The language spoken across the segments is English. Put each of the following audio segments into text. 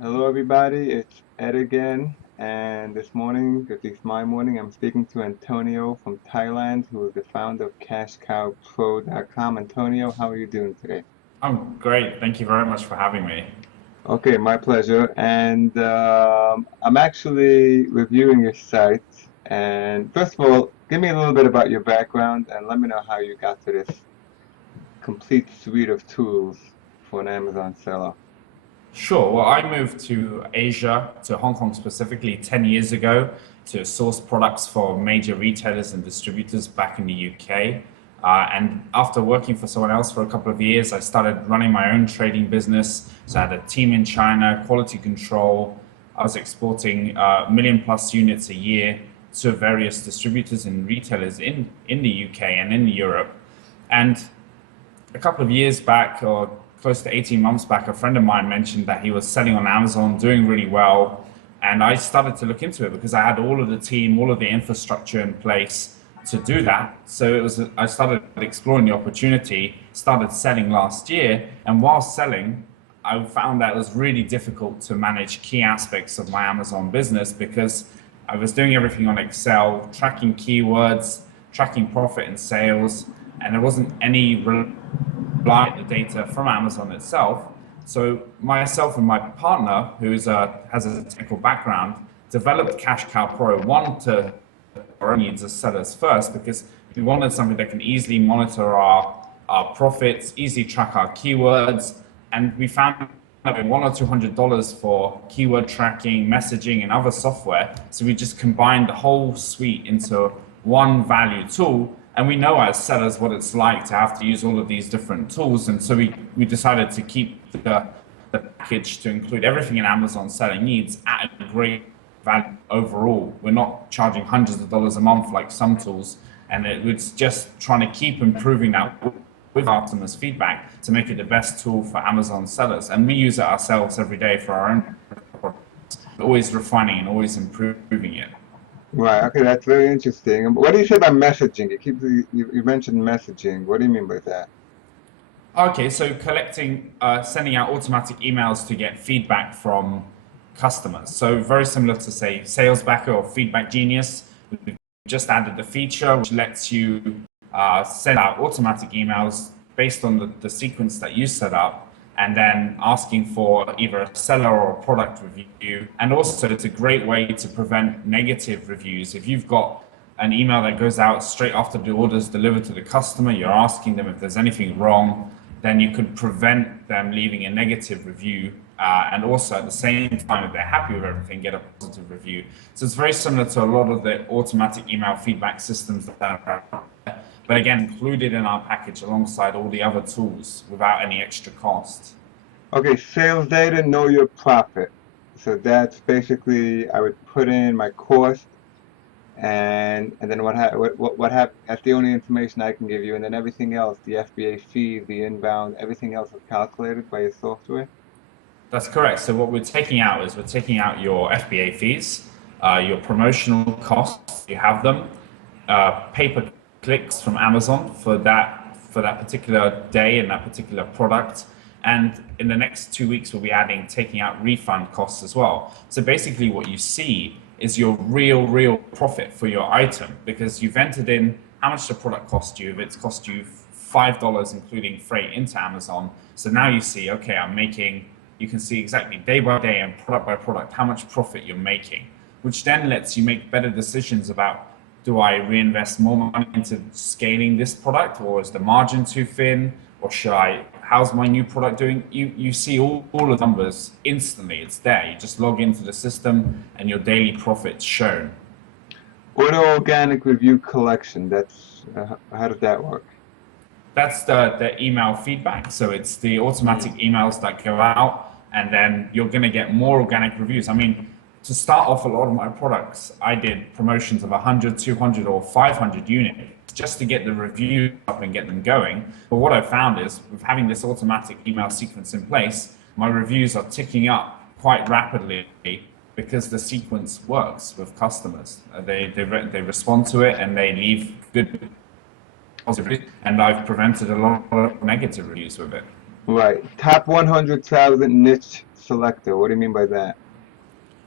Hello, everybody. It's Ed again. And this morning, at least my morning, I'm speaking to Antonio from Thailand, who is the founder of CashCowPro.com. Antonio, how are you doing today? I'm great. Thank you very much for having me. Okay, my pleasure. And I'm actually reviewing your site. And first of all, give me a little bit about your background and let me know how you got to this complete suite of tools for an Amazon seller. Sure. Well, I moved to Asia, to Hong Kong specifically, 10 years ago to source products for major retailers and distributors back in the UK. And after working for someone else for a couple of years, I started running my own trading business. So I had a team in China, quality control. I was exporting million plus units a year to various distributors and retailers in the UK and in Europe. And a couple of years back, or close to 18 months back, a friend of mine mentioned that he was selling on Amazon, doing really well. And I started to look into it because I had all of the team, all of the infrastructure in place to do that. So I started exploring the opportunity, started selling last year. And while selling, I found that it was really difficult to manage key aspects of my Amazon business because I was doing everything on Excel, tracking keywords, tracking profit and sales, and there wasn't any the data from Amazon itself. So myself and my partner, has a technical background, developed Cash Cow Pro. One, to our needs as sellers first, because we wanted something that can easily monitor our profits, easily track our keywords, and we found one or $200 for keyword tracking, messaging, and other software. So we just combined the whole suite into one value tool. And we know as sellers what it's like to have to use all of these different tools. And so we decided to keep the package to include everything in Amazon selling needs at a great value overall. We're not charging hundreds of dollars a month like some tools. And it's just trying to keep improving that with our customers' feedback to make it the best tool for Amazon sellers. And we use it ourselves every day for our own products, always refining and always improving it. Right. Okay, that's very interesting. What do you say about messaging? You mentioned messaging. What do you mean by that? Okay, so sending out automatic emails to get feedback from customers. So very similar to say Sales Backer or Feedback Genius. We've just added the feature which lets you send out automatic emails based on the sequence that you set up, and then asking for either a seller or a product review. And also, it's a great way to prevent negative reviews. If you've got an email that goes out straight after the order is delivered to the customer, you're asking them if there's anything wrong, then you could prevent them leaving a negative review. And also at the same time, if they're happy with everything, get a positive review. So it's very similar to a lot of the automatic email feedback systems that are out there, but again, included in our package alongside all the other tools without any extra cost. Okay, sales data, know your profit. So that's basically I would put in my cost and then what hap that's the only information I can give you, and then everything else, the FBA fee, the inbound, everything else is calculated by your software. That's correct. So what we're taking out is we're taking out your FBA fees, your promotional costs, you have them, pay per clicks from Amazon for that particular day and that particular product. And in the next 2 weeks, we'll be taking out refund costs as well. So basically what you see is your real profit for your item because you've entered in how much the product cost you. If it's cost you $5, including freight into Amazon. So now you see, okay, you can see exactly day by day and product by product how much profit you're making, which then lets you make better decisions about, do I reinvest more money into scaling this product, or is the margin too thin, or how's my new product doing? You see all of the numbers instantly. It's there. You just log into the system and your daily profits shown. Auto organic review collection, that's how does that work? That's the email feedback. So it's the automatic emails that go out, and then you're going to get more organic reviews. I mean, to start off a lot of my products, I did promotions of 100, 200, or 500 units just to get the reviews up and get them going. But what I found is with having this automatic email sequence in place, my reviews are ticking up quite rapidly because the sequence works with customers. They respond to it and they leave good positive reviews, and I've prevented a lot of negative reviews with it. Right. Top 100,000 niche Selector. What do you mean by that?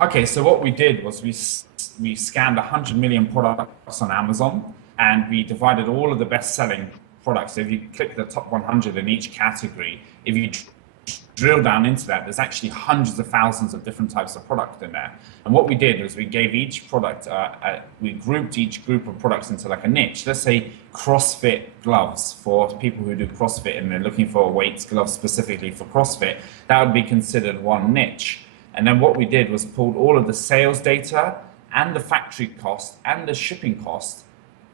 Okay, so what we did was we scanned 100 million products on Amazon, and we divided all of the best-selling products. So if you click the top 100 in each category, if you drill down into that, there's actually hundreds of thousands of different types of product in there. And what we did was we gave each product, we grouped each group of products into like a niche. Let's say CrossFit gloves for people who do CrossFit and they're looking for weights gloves specifically for CrossFit. That would be considered one niche. And then what we did was pulled all of the sales data and the factory cost and the shipping cost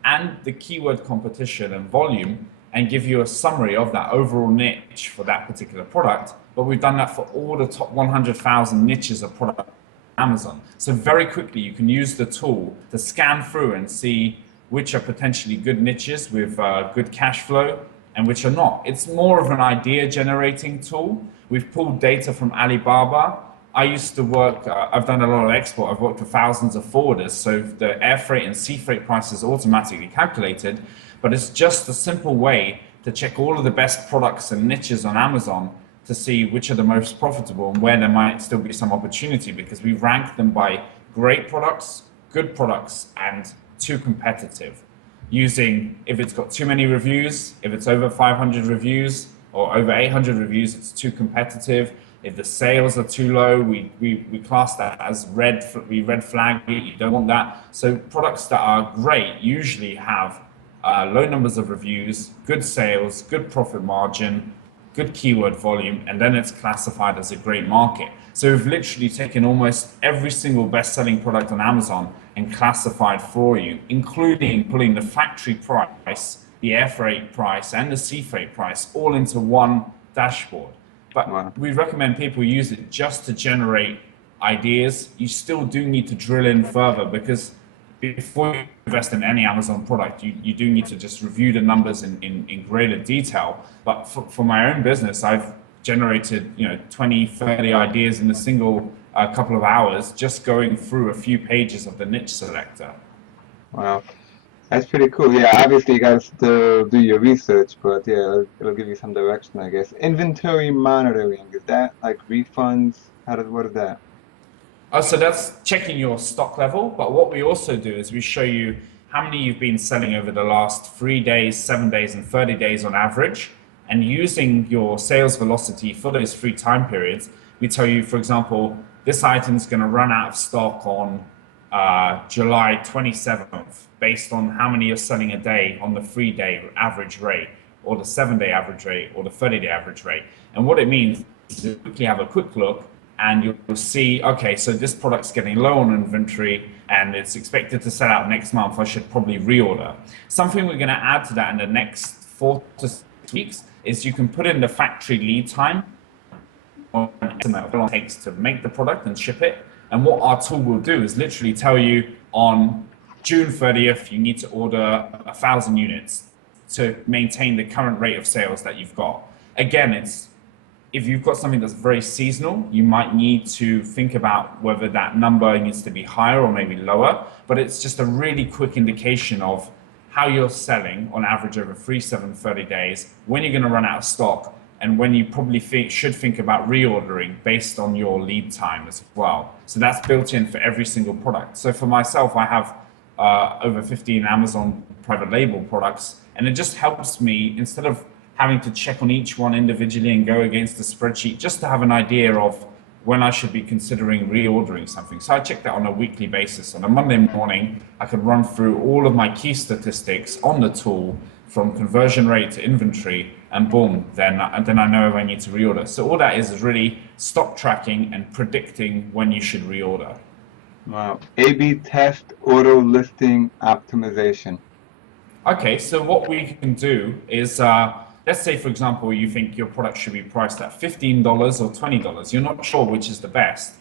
and the keyword competition and volume and give you a summary of that overall niche for that particular product. But we've done that for all the top 100,000 niches of product on Amazon. So very quickly, you can use the tool to scan through and see which are potentially good niches with good cash flow and which are not. It's more of an idea generating tool. We've pulled data from Alibaba. I used to work, I've done a lot of export. I've worked with thousands of forwarders. So the air freight and sea freight prices are automatically calculated, but it's just a simple way to check all of the best products and niches on Amazon to see which are the most profitable and where there might still be some opportunity, because we rank them by great products, good products, and too competitive. Using, if it's got too many reviews, if it's over 500 reviews or over 800 reviews, it's too competitive. If the sales are too low, we class that as red flag. You don't want that. So products that are great usually have low numbers of reviews, good sales, good profit margin, good keyword volume, and then it's classified as a great market. So we've literally taken almost every single best-selling product on Amazon and classified for you, including pulling the factory price, the air freight price, and the sea freight price all into one dashboard. But Wow. we recommend people use it just to generate ideas. You still do need to drill in further, because before you invest in any Amazon product, you do need to just review the numbers in greater detail. But for my own business, I've generated 20, 30 ideas in a single couple of hours just going through a few pages of the niche selector. Wow. That's pretty cool. Yeah, obviously you gotta still do your research, but yeah, it'll give you some direction, I guess. Inventory monitoring, is that like refunds? What is that? So that's checking your stock level. But what we also do is we show you how many you've been selling over the last 3 days, 7 days, and 30 days on average. And using your sales velocity for those 3 time periods, we tell you, for example, this item is going to run out of stock on July 27th, based on how many you're selling a day on the 3-day average rate, or the 7-day average rate, or the 30-day average rate. And what it means is you quickly have a quick look, and you'll see, okay, so this product's getting low on inventory and it's expected to sell out next month. I should probably reorder. Something we're going to add to that in the next 4 to 6 weeks is you can put in the factory lead time on an estimate of how long it takes to make the product and ship it. And what our tool will do is literally tell you on June 30th, you need to order 1,000 units to maintain the current rate of sales that you've got. Again, if you've got something that's very seasonal, you might need to think about whether that number needs to be higher or maybe lower, but it's just a really quick indication of how you're selling on average over 3, 7, 30 days, when you're going to run out of stock, and when you probably should think about reordering based on your lead time as well. So that's built in for every single product. So for myself, I have over 15 Amazon private label products, and it just helps me, instead of having to check on each one individually and go against the spreadsheet, just to have an idea of when I should be considering reordering something. So I check that on a weekly basis. On a Monday morning, I can run through all of my key statistics on the tool, from conversion rate to inventory, and boom, then I know if I need to reorder. So all that is really stock tracking and predicting when you should reorder. Wow. A/B test auto listing optimization. Okay, so what we can do is, let's say, for example, you think your product should be priced at $15 or $20. You're not sure which is the best.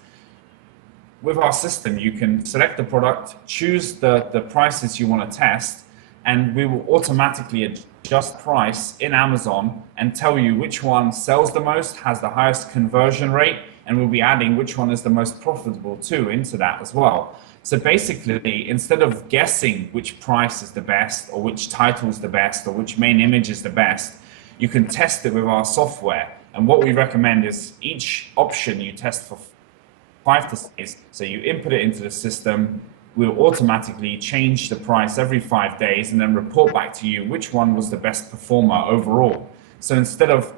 With our system, you can select the product, choose the prices you want to test, and we will automatically adjust price in Amazon and tell you which one sells the most, has the highest conversion rate, and we'll be adding which one is the most profitable too into that as well. So basically, instead of guessing which price is the best, or which title is the best, or which main image is the best, you can test it with our software And what we recommend is each option you test for 5 days. So you input it into the system, we'll automatically change the price every 5 days and then report back to you which one was the best performer overall. So instead of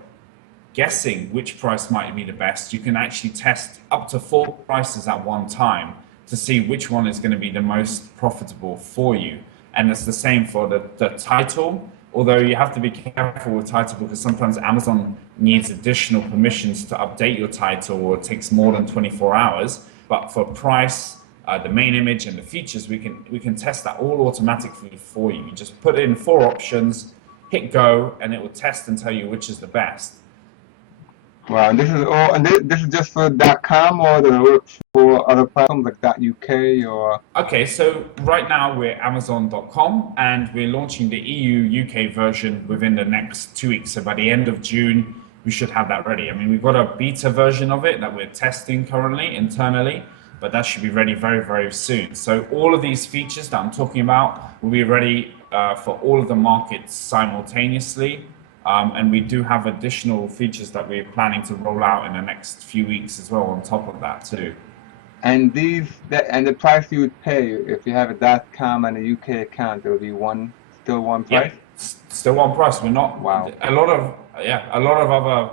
guessing which price might be the best, you can actually test up to 4 prices at one time to see which one is going to be the most profitable for you. And it's the same for the title, although you have to be careful with title because sometimes Amazon needs additional permissions to update your title, or it takes more than 24 hours. But for price, the main image and the features, we can test that all automatically for you. You just put in 4 options, hit go, and it will test and tell you which is the best. Wow, and this is all, and this is just for .com, or does it work for other platforms like .uk or? Okay, so right now we're Amazon.com and we're launching the EU UK version within the next 2 weeks. So by the end of June, we should have that ready. I mean, we've got a beta version of it that we're testing currently internally, but that should be ready very, very soon. So all of these features that I'm talking about will be ready for all of the markets simultaneously. And we do have additional features that we're planning to roll out in the next few weeks as well on top of that too. And and the price you would pay if you have a .com and a UK account, there will be still one price? Yeah, still one price. We're not Wow. a lot of other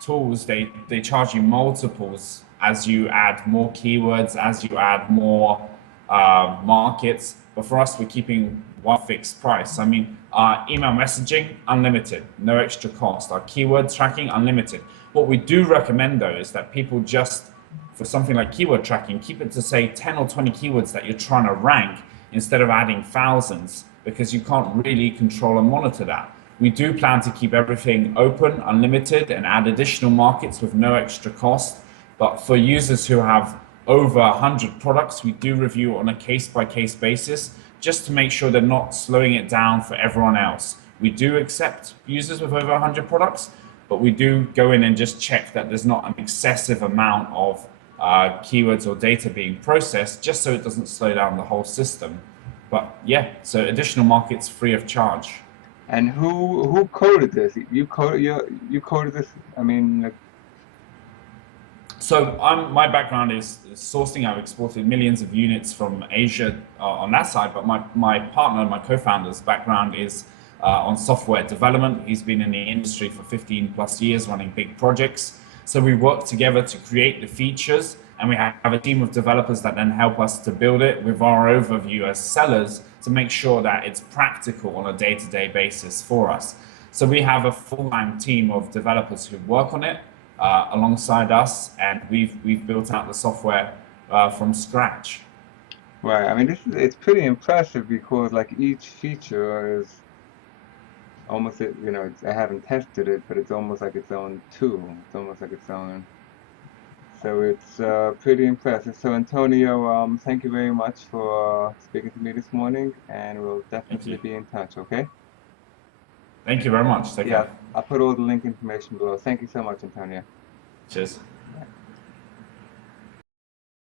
tools they charge you multiples as you add more keywords, as you add more markets. But for us, we're keeping one fixed price. I mean, our email messaging, unlimited, no extra cost. Our keyword tracking, unlimited. What we do recommend though is that people just, for something like keyword tracking, keep it to say 10 or 20 keywords that you're trying to rank instead of adding thousands, because you can't really control and monitor that. We do plan to keep everything open, unlimited, and add additional markets with no extra cost. But for users who have over 100 products, we do review on a case-by-case basis just to make sure they're not slowing it down for everyone else. We do accept users with over 100 products, but we do go in and just check that there's not an excessive amount of keywords or data being processed, just so it doesn't slow down the whole system. But yeah, so additional markets free of charge. And who coded this? You coded this? I mean, like, So my background is sourcing. I've exported millions of units from Asia on that side, but my partner, my co-founder's background is on software development. He's been in the industry for 15 plus years running big projects. So we work together to create the features, and we have a team of developers that then help us to build it with our overview as sellers to make sure that it's practical on a day-to-day basis for us. So we have a full-time team of developers who work on it alongside us, and we've built out the software from scratch. right. I mean, it's pretty impressive because like each feature is almost, I haven't tested it, but it's almost like its own tool. It's almost like its own. So it's pretty impressive. So Antonio, thank you very much for speaking to me this morning, and we'll Thank definitely you. be in touch, okay? Thank you very much. Take Yeah, care. I'll put all the link information below. Thank you so much, Antonio. Cheers.